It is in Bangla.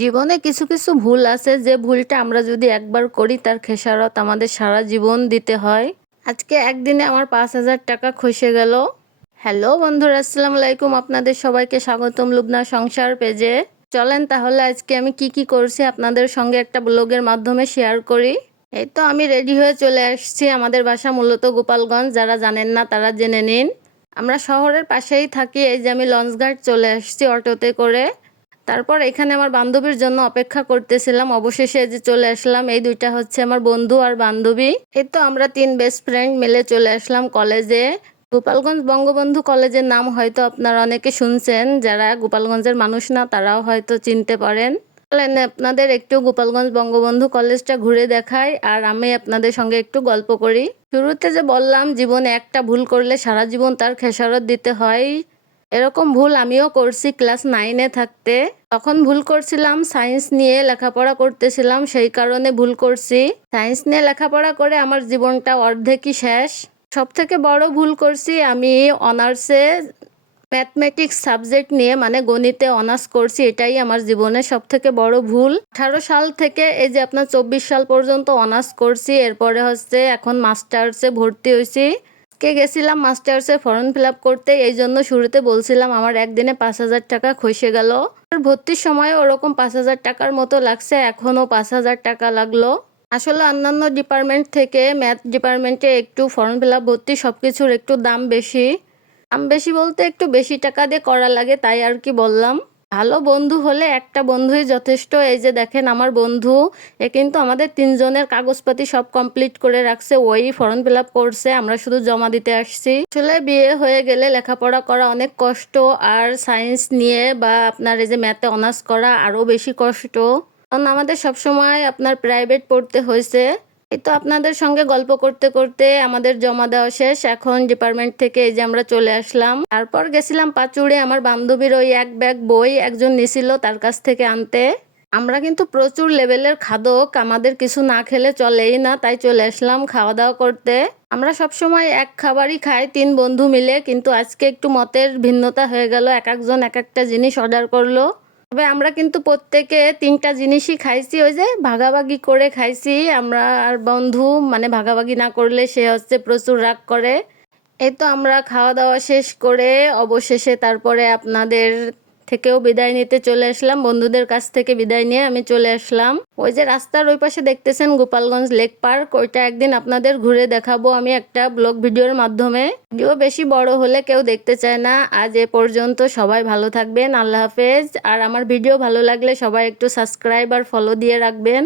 জীবনে কিছু কিছু ভুল আছে যে ভুলটা আমরা যদি একবার করি তার খেসারত আমাদের সারা জীবন দিতে হয়। আজকে একদিনে আমার 5,000 টাকা খসে গেল। হ্যালো বন্ধুরা, আসসালামু আলাইকুম। আপনাদের সবাইকে স্বাগতম লুবনা সংসার পেজে। চলেন তাহলে আজকে আমি কি কি করছি আপনাদের সঙ্গে একটা ব্লগের মাধ্যমে শেয়ার করি। এই তো আমি রেডি হয়ে চলে আসছি। আমাদের বাসা মূলত গোপালগঞ্জ, যারা জানেন না তারা জেনে নিন। আমরা শহরের পাশেই থাকি। এই যে আমি লঞ্চঘাট চলে আসছি অটোতে করে। তারপর এখানে আমার বান্ধবীর জন্য অপেক্ষা করতেছিলাম। অবশেষে যে চলে আসলাম। এই দুইটা হচ্ছে আমার বন্ধু আর বান্ধবী। এই তো আমরা 3 বেস্ট ফ্রেন্ড মিলে চলে আসলাম কলেজে। গোপালগঞ্জ বঙ্গবন্ধু কলেজের নাম হয়তো আপনারা অনেকে শুনছেন, যারা গোপালগঞ্জের মানুষ না তারাও হয়তো চিনতে পারেন। চলেন আপনাদের একটু গোপালগঞ্জ বঙ্গবন্ধু কলেজটা ঘুরে দেখাই আর আমি আপনাদের সঙ্গে একটু গল্প করি। শুরুতে যে বললাম জীবনে একটা ভুল করলে সারা জীবন তার খেসারত দিতে হয়, এরকম ভুল আমিও করছি ক্লাস 9-এ থাকতে। তখন ভুল করছিলাম সায়েন্স নিয়ে লেখাপড়া করতেছিলাম, সেই কারণে ভুল করছি। সায়েন্স নিয়ে লেখাপড়া করে আমার জীবনটা অর্ধেকই শেষ। সব থেকে বড় ভুল করছি আমি অনার্সে ম্যাথমেটিক্স সাবজেক্ট নিয়ে, মানে গণিতে অনার্স করছি। এটাই আমার জীবনের সব থেকে বড় ভুল। 18 সাল থেকে এই যে আপনার 24 সাল পর্যন্ত অনার্স করছি। এরপরে হচ্ছে এখন মাস্টার্সে ভর্তি হয়েছি। গেছিলাম মাস্টার্সে ফর্ম ফিল আপ করতে, এই জন্য শুরুতে বলছিলাম আমার একদিনে 5,000 টাকা খসে গেল। ভর্তির সময় ওরকম 5,000 টাকার মতো লাগছে, এখনও 5,000 টাকা লাগলো। আসলে অন্যান্য ডিপার্টমেন্ট থেকে ম্যাথ ডিপার্টমেন্টে একটু ফর্ম ফিল আপ ভর্তি সবকিছুর একটু দাম বেশি। দাম বেশি বলতে একটু বেশি টাকা দিয়ে করা লাগে, তাই আর কি বললাম। ভালো বন্ধু হলে একটা বন্ধুই যথেষ্ট। এই যে দেখেন আমার বন্ধু, এ কিন্তু আমাদের 3 জনের কাগজপাতি সব কমপ্লিট করে রাখছে। ওই ফর্ম ফিল আপ করছে, আমরা শুধু জমা দিতে আসছি। আসলে বিয়ে হয়ে গেলে লেখাপড়া করা অনেক কষ্ট, আর সায়েন্স নিয়ে বা আপনার এই যে ম্যাথে অনার্স করা আরও বেশি কষ্ট, কারণ আমাদের সবসময় আপনার প্রাইভেট পড়তে হয়েছে। এই তো আপনাদের সঙ্গে গল্প করতে করতে আমাদের জমা দেওয়া শেষ। এখন ডিপার্টমেন্ট থেকে এই যে আমরা চলে আসলাম। তারপর গেছিলাম পাচুড়ে আমার বান্ধবীর ওই এক ব্যাগ বই একজন নিছিল, তার কাছ থেকে আনতে। আমরা কিন্তু প্রচুর লেভেলের খাদক, আমাদের কিছু না খেলে চলেই না, তাই চলে আসলাম খাওয়া দাওয়া করতে। আমরা সবসময় এক খাবারই খাই 3 বন্ধু মিলে, কিন্তু আজকে একটু মতের ভিন্নতা হয়ে গেল। এক একজন এক একটা জিনিস অর্ডার করলো। তবে আমরা কিন্তু প্রত্যেকে 3টা জিনিসই খাইছি, ওই যে ভাগাভাগি করে খাইছি আমরা। আর বন্ধু মানে ভাগাভাগি না করলে সে হচ্ছে প্রচুর রাগ করে। এই তো আমরা খাওয়া দাওয়া শেষ করে অবশেষে তারপরে আপনাদের থেকেও বিদায় নিতে চলে আসলাম। বন্ধুদের কাছ থেকে বিদায় নিয়ে আমি চলে আসলাম। ওই যে রাস্তার ওই পাশে দেখতেছেন গোপালগঞ্জ লেক পার্ক, ওইটা একদিন আপনাদের ঘুরে দেখাবো আমি একটা ব্লগ ভিডিওর মাধ্যমে। ভিডিও বেশি বড় হলে কেউ দেখতে চায় না। আজ এ পর্যন্ত, সবাই ভালো থাকবেন, আল্লাহ হাফেজ। আর আমার ভিডিও ভালো লাগলে সবাই একটু সাবস্ক্রাইব আর ফলো দিয়ে রাখবেন।